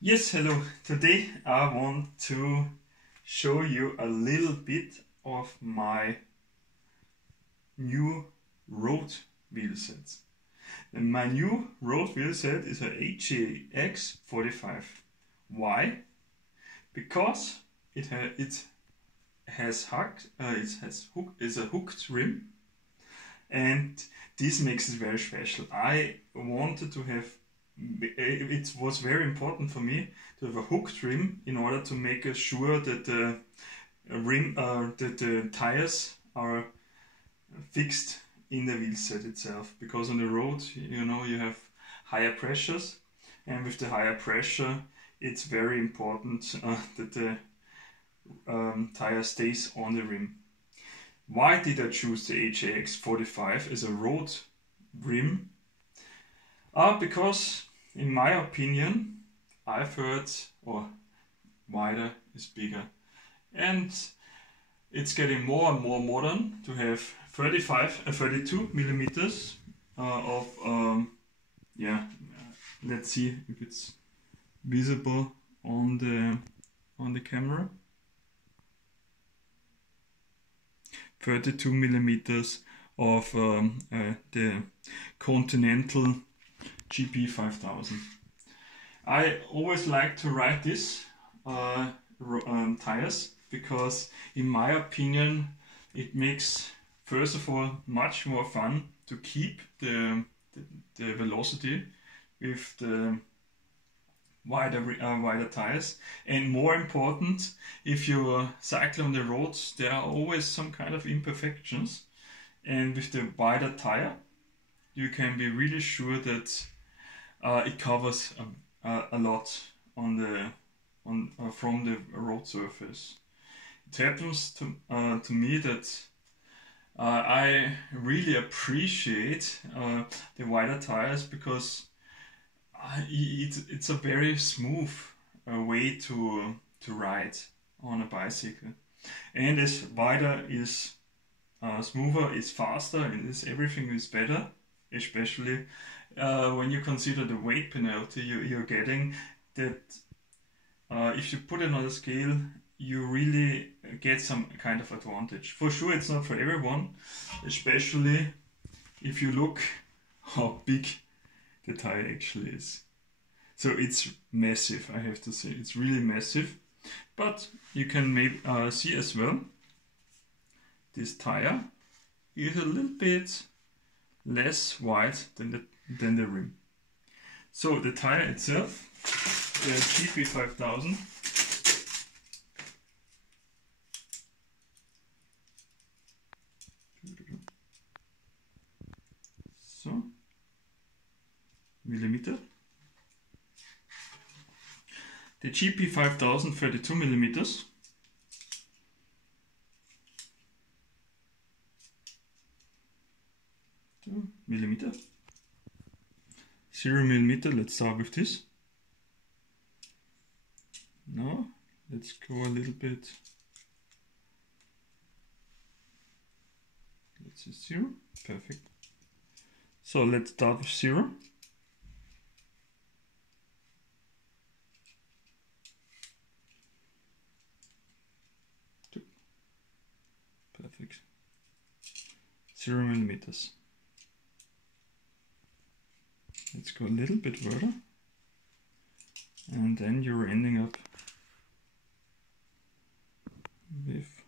Yes, hello. Today I want to show you a little bit of my new road wheel sets. And my new road wheel set is a AGX45. Why? Because it's a hooked rim, and this makes it very special. I wanted to have it was very important for me to have a hooked rim in order to make sure that the tires are fixed in the wheel set itself, because on the road you have higher pressures, and with the higher pressure it's very important that the tire stays on the rim. Why did I choose the AGX45 as a road rim? Because in my opinion, I've heard, wider is bigger, and it's getting more and more modern to have 32 millimeters of let's see if it's visible on the camera. 32 millimeters of the Continental GP5000. I always like to ride this tires because, in my opinion, it makes, first of all, much more fun to keep the velocity with the wider tires, and more important, if you cycle on the roads, there are always some kind of imperfections, and with the wider tire you can be really sure that it covers a lot from the road surface. It happens to me that I really appreciate the wider tires, because it's a very smooth way to ride on a bicycle, and as wider is smoother, is faster, and everything is better, especially when you consider the weight penalty you're getting, that if you put it on a scale you really get some kind of advantage. For sure it's not for everyone, especially if you look how big the tire actually is. So it's massive, I have to say, it's really massive. But you can maybe see as well, this tire is a little bit less wide than the rim. So the tire itself, the GP5000, so millimeter. The GP5000 32 millimeters. Millimeter. 0 millimeter. Let's start with this. Now let's go a little bit. Let's see 0. Perfect. So let's start with 0. Perfect. 0 millimeters. Let's go a little bit further, and then you're ending up with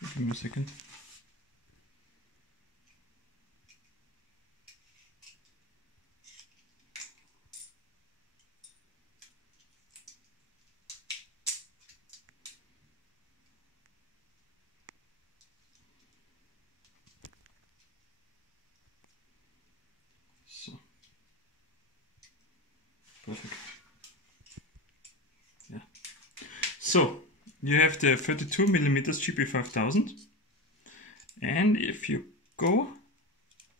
give me a second. So perfect. Yeah. So you have the 32 millimeters GP5000, and if you go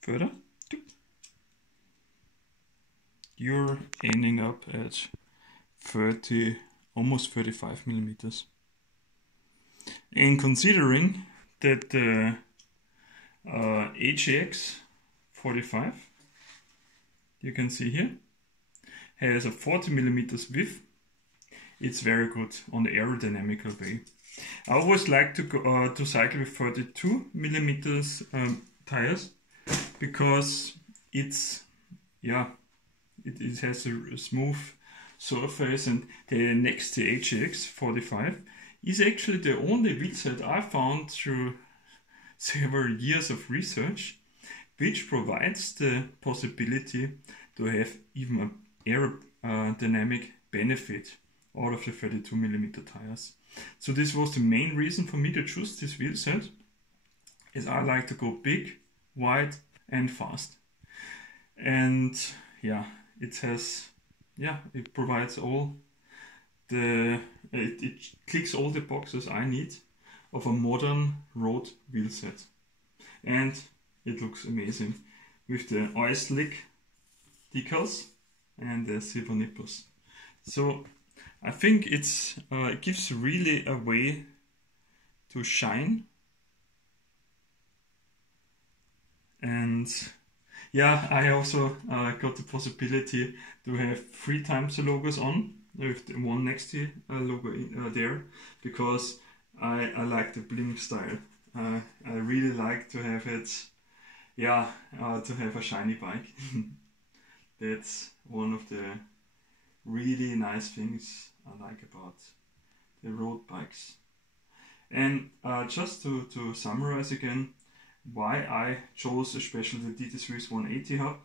further, you're ending up at 30, almost 35 millimeters. And considering that the AGX AGX45, you can see here, has a 40 millimeters width. It's very good on the aerodynamical way. I always like to go, to cycle with 32 millimeters tires, because it's, yeah, it has a smooth surface, and the NEXTIE AGX45 is actually the only wheelset I found through several years of research which provides the possibility to have even an aerodynamic benefit out of the 32 millimeter tires. So this was the main reason for me to choose this wheelset, is I like to go big, wide and fast. And yeah, it has, yeah, it provides all the, it clicks all the boxes I need of a modern road wheelset. And it looks amazing with the oil slick decals and the silver nipples. So I think it's it gives really a way to shine. And yeah, I also got the possibility to have 3 times the logos on, with the one NEXTIE logo there, because I like the bling style. I really like to have it, yeah, to have a shiny bike. That's one of the really nice things I like about the road bikes. And just to summarize again, why I chose especially the DTSwiss 180 hub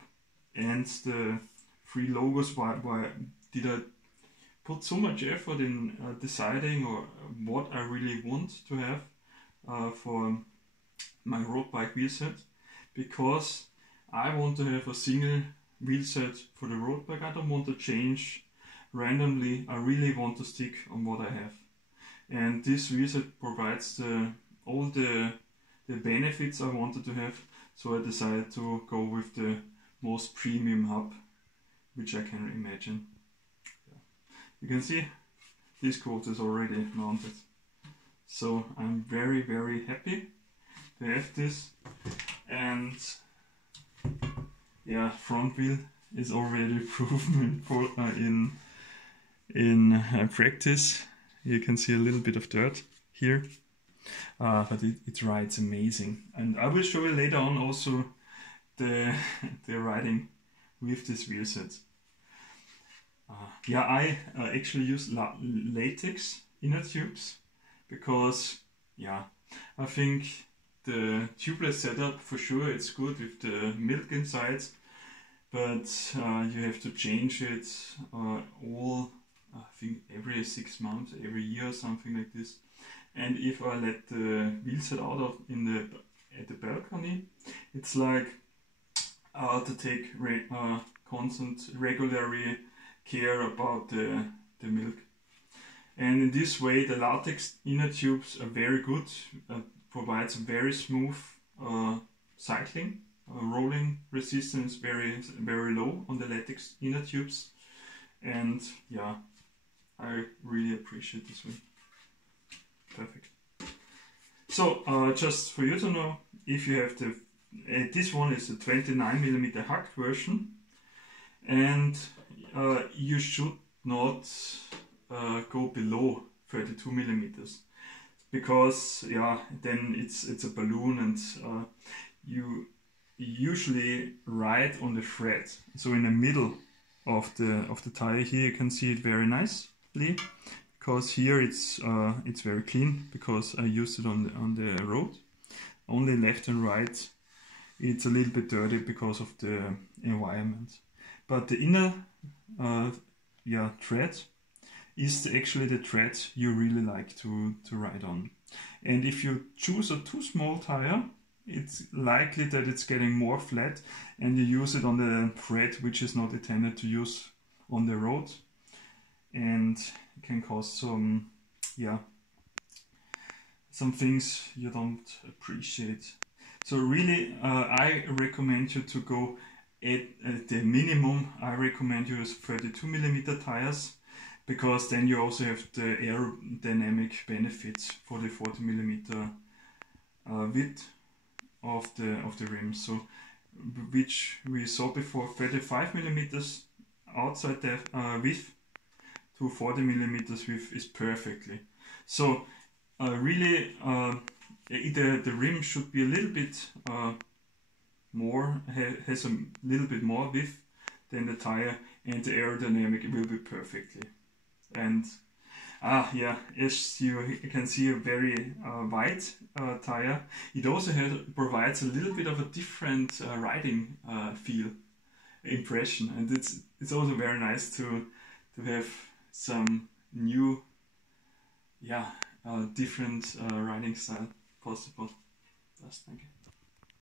and the 3 logos, why did I put so much effort in deciding or what I really want to have for my road bike wheelset, because I want to have a single wheelset for the road bike. I don't want to change randomly. I really want to stick on what I have, and this wheelset provides all the benefits I wanted to have. So I decided to go with the most premium hub which I can imagine. Yeah. You can see this quote is already mounted, so I'm very happy to have this. And yeah, front wheel is already proven in practice. You can see a little bit of dirt here, but it rides amazing. And I will show you later on also the riding with this wheelset. Yeah, I actually use latex inner tubes, because yeah, I think the tubeless setup, for sure it's good with the milk inside, but you have to change it all, I think every 6 months, every year or something like this. And if I let the wheelset out at the balcony, it's like to take constant regularly care about the milk. And in this way the latex inner tubes are very good, provides very smooth cycling, rolling resistance very low on the latex inner tubes, and yeah, I really appreciate this one. Perfect. So just for you to know, if you have the this one is a 29mm hacked version, and you should not go below 32mm, because yeah, then it's a balloon, and you usually ride on the thread. So in the middle of the tire here, you can see it very nicely, because here it's very clean, because I used it on the road. Only left and right it's a little bit dirty because of the environment. But the inner thread is actually the thread you really like to ride on. And if you choose a too small tire, it's likely that it's getting more flat, and you use it on the thread which is not intended to use on the road, and it can cause some things you don't appreciate. So really I recommend you to go at the minimum. I recommend you use 32mm tires, because then you also have the aerodynamic benefits for the 40mm width of the rim. So which we saw before, 35 millimeters outside the width to 40 millimeters width is perfectly. So really the rim should be a little bit more, has a little bit more width than the tire, and the aerodynamic will be perfectly. And yeah, as you can see, a very wide tire. It also provides a little bit of a different riding feel, impression, and it's also very nice to have some new, yeah, different riding style possible. Just thank you.